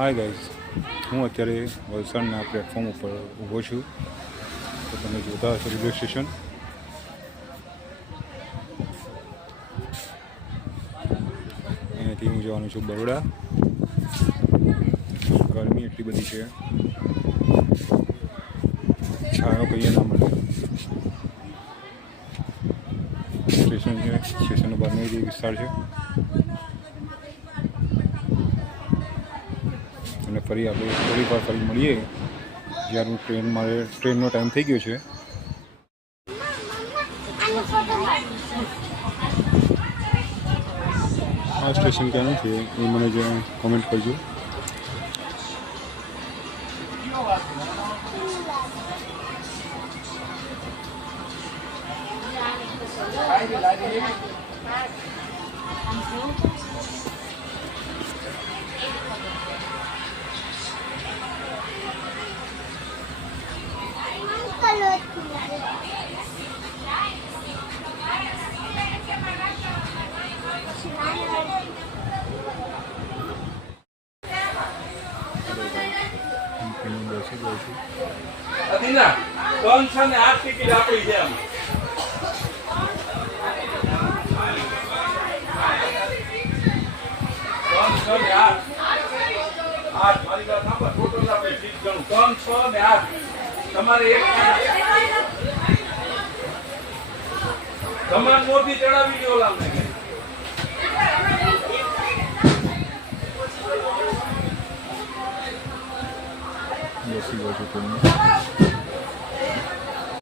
Hi guys, હું અત્યારે વલસાડના પ્લેટફોર્મ ઉપર ઊભો છું. તો તમે જોતા હશો રેલવે સ્ટેશન. અહીંયાથી હું જવાનું છું બરોડા. ગરમી એટલી બધી છે, છાયો કહીએ ના મળે. સ્ટેશન છે, સ્ટેશનનો બહારનો જે વિસ્તાર છે. અને ફરી આપણે થોડી વાર ફરી મળીએ જ્યારે ટ્રેનનો ટાઈમ થઈ ગયો છે. આ સ્ટેશન ક્યાંનું છે એ મને જે કોમેન્ટ કરજો. અધીના 308 ટિકિટ આપી છે એમ. તમારે એક સમાન મોટી ચડાવી દો લામને. બેસી ગયો છું.